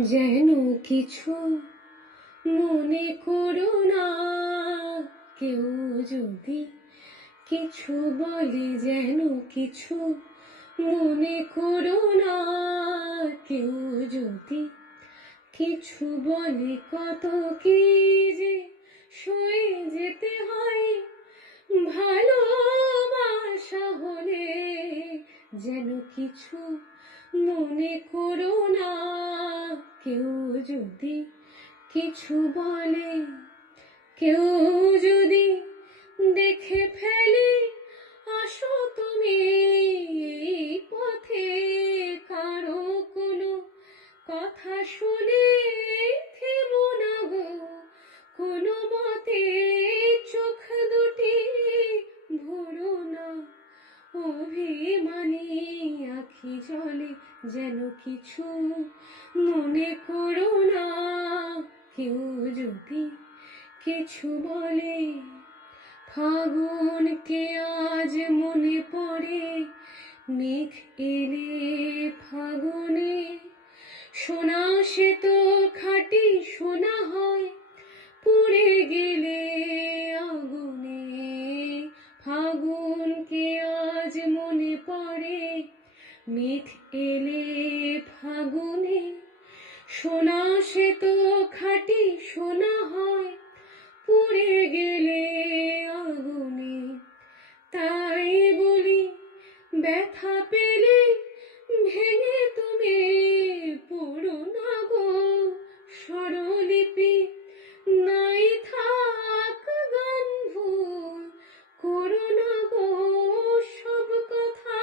যেন কিছু মনে করো না, কেউ যদি কিছু বলে যেন কিছু মনে করো না, কেউ যদি কিছু বলে কত কি যে সয়ে যেতে হয় ভালোবাসা হলে, যেন কিছু মনে করো না, কেউ যদি কিছু বলে, কেউ যদি দেখে ফেলে আসো তুমি এই পথে, কারো কোনো কথা শুনে থেমো না গো কোনো মতে, চোখ দুটি ভরো না অভিমানী আখি জলে, যেন কিছু মনে করো না, কেউ যদি কিছু বলে। ফাগুনকে আজ মনে পড়ে, মেঘ এলে ফাগুনে, সোনা সে তো খাঁটি সোনা হয় পুড়ে গেলে আগুনে। ফাগুনকে আজ মনে পড়ে, মেঘ এলে ফাগুনে, সোনা সে তো খাঁটি সোনা হয় পুড়ে গেলে আগুনে। তাই বলি ব্যথা পেলে ভেঙে তুমি পড়ো না গো স্বরলিপি, নাই থাক গান ভুল করো না গো সব কথা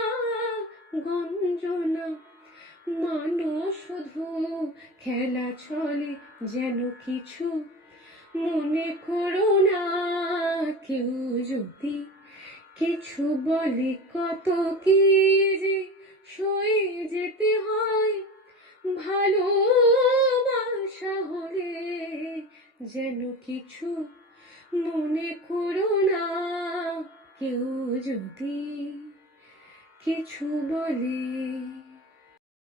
গঞ্জনা, মানো শুধু খেলা চলে যেন কিছু মনে করো না, কেউ যদি কিছু বলে কত কি যে সয়ে যেতে হয় ভালোবাসা হলে, যেন কিছু মনে করো না, কেউ যদি কিছু বলে।